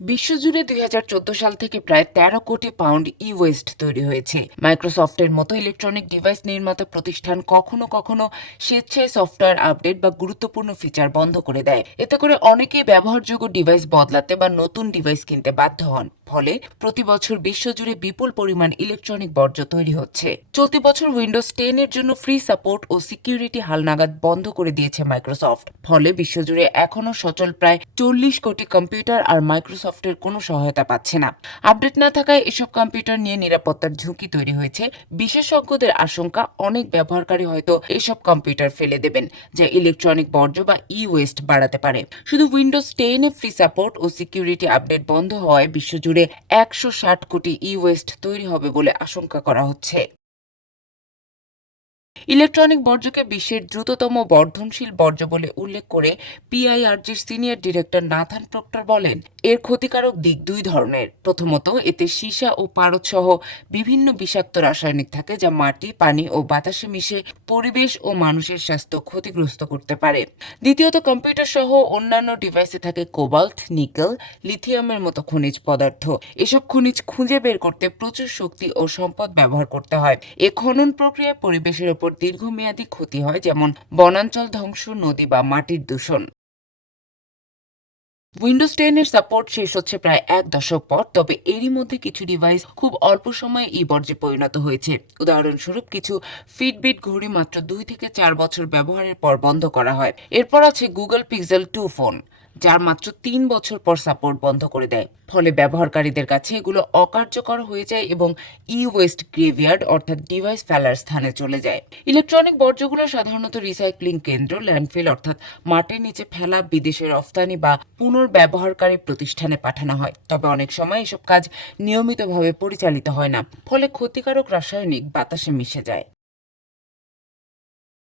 বিশ্বজুড়ে ২০১৪ সাল থেকে প্রায় ১৩ কোটি পাউন্ড ই-ওয়েস্ট তৈরি হয়েছে। মাইক্রোসফটের মতো ইলেকট্রনিক ডিভাইস নির্মাতা প্রতিষ্ঠান কখনো কখনো স্বেচ্ছায় সফটওয়্যার আপডেট বা গুরুত্বপূর্ণ ফিচার বন্ধ করে দেয়। এতে করে অনেকেই ব্যবহারযোগ্য ডিভাইস বদলাতে বা নতুন ডিভাইস কিনতে বাধ্য হন। ফলে প্রতি বছর বিশ্বজুড়ে বিপুল পরিমাণ ইলেকট্রনিক বর্জ্য তৈরি হচ্ছে। চলতি বছর উইন্ডোজ 10 এর জন্য ফ্রি সাপোর্ট ও সিকিউরিটি হালনাগাদ বন্ধ করে দিয়েছে মাইক্রোসফট। ফলে বিশ্বজুড়ে এখনও সচল প্রায় ৪০ কোটি কম্পিউটার আর মাইক্রোসফটের কোনো সহায়তা পাচ্ছে না। আপডেট না থাকায় এসব কম্পিউটার নিয়ে নিরাপত্তার ঝুঁকি তৈরি হয়েছে। বিশেষজ্ঞদের আশঙ্কা, অনেক ব্যবহারকারী হয়তো এসব কম্পিউটার ফেলে দেবেন, যা ইলেকট্রনিক বর্জ্য বা ই-ওয়েস্ট বাড়াতে পারে। শুধু উইন্ডোজ 10 এ ফ্রি সাপোর্ট ও সিকিউরিটি আপডেট বন্ধ হওয়ায় বিশ্বজুড়ে ১৬০ কোটি ই-ওয়েস্ট তৈরি হবে বলে আশঙ্কা করা হচ্ছে। ইলেকট্রনিক বর্জ্যকে বিশ্বের দ্রুততম বর্ধনশীল বর্জ্য বলে উল্লেখ করে পিআইআরজির সিনিয়র ডিরেক্টর নাথান প্রক্টর বলেন, এর ক্ষতিকারক দিক দুই ধরনের। প্রথমত, এতে সীসা ও পারদ সহ বিভিন্ন বিষাক্ত রাসায়নিক থাকে, যা মাটি, পানি ও বাতাসে মিশে পরিবেশ ও মানুষের স্বাস্থ্য ক্ষতিগ্রস্ত করতে পারে। দ্বিতীয়ত, কম্পিউটার সহ অন্যান্য ডিভাইসে থাকে কোবাল্ট, নিকেল, লিথিয়ামের মতো খনিজ পদার্থ। এসব খনিজ খুঁজে বের করতে প্রচুর শক্তি ও সম্পদ ব্যবহার করতে হয়। এ খনন প্রক্রিয়ায় পরিবেশের ওপর দীর্ঘমেয়াদী ক্ষতি হয়, যেমন বনাঞ্চল ধ্বংস, নদী বা মাটির দূষণ। উইন্ডোজ 10 এর সাপোর্ট শেষ হচ্ছে প্রায় ১ দশক পর, তবে এরই মধ্যে কিছু ডিভাইস খুব অল্প সময়ে ই বর্জ্যে পরিণত হয়েছে। উদাহরণস্বরূপ, কিছু ফিটবিট ঘড়ি মাত্র ২ থেকে ৪ বছর ব্যবহারের পর বন্ধ করা হয়। এরপর আছে গুগল পিক্সেল 2 ফোন, যার মাত্র ৩ বছর পর সাপোর্ট বন্ধ করে দেয়। ফলে ব্যবহারকারীদের কাছে এগুলো অকার্যকর হয়ে যায় এবং ই ওয়েস্ট গ্রেভিয়ার্ড অর্থাৎ ডিভাইস ফেলার স্থানে চলে যায়। ইলেকট্রনিক বর্জ্যগুলো সাধারণত রিসাইক্লিং কেন্দ্র, ল্যান্ডফিল অর্থাৎ মাটির নিচে ফেলা, বিদেশে রফতানি বা পুনর্ব্যবহারকারী প্রতিষ্ঠানে পাঠানো হয়। তবে অনেক সময় এসব কাজ নিয়মিতভাবে পরিচালিত হয় না, ফলে ক্ষতিকারক রাসায়নিক বাতাসে মিশে যায়।